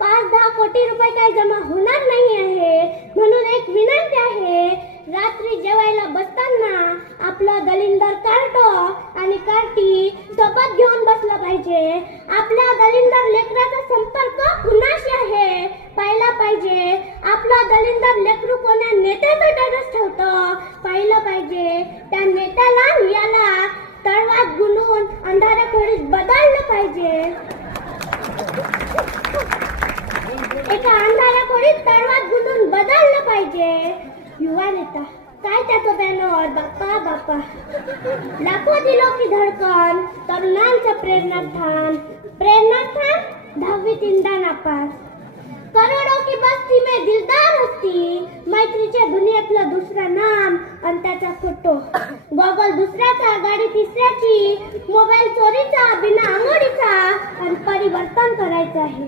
5-10 कोटी रुपये काही जमा होणार नाही आहे. म्हणून एक विनंती आहे, रात्री जेवायला बसताना आपलं दलिंदर कार्ड आणि कार्टी सोबत घेऊन बसलं पाहिजे. आपल्या दलिंदर लेकराचा संपर्क कुणाशी आहे पाहिला पाहिजे. आपलं दलिंदर लेकरू कोणा नेत्याचं स्टेटस ठेवतं पाहिलं पाहिजे. त्या नेत्याला याला तळवात गुंडून अंधाऱ्या खोलीत बदललं पाहिजे. एका अंधाऱ्या खोलीत तळवात गुंडून बदललं पाहिजे. युवा नेता काय त्याचं बॅनर, बाप्पा बाप्पा. लाखो दिलो की धडकन, तरुणांचं प्रेरणास्थान. 10वीत इंदा नापास. करोडों की बस्ती में दिलदार हस्ती. मैत्रीच्या दुनियेतलं दुसरं नाम आणि त्याचा फोटो. गॉगल दुसऱ्याचा, गाडी तिसऱ्याची, मोबाईल चोरीचा, बिना आंघोळीचा आणि परिवर्तन करायचं आहे.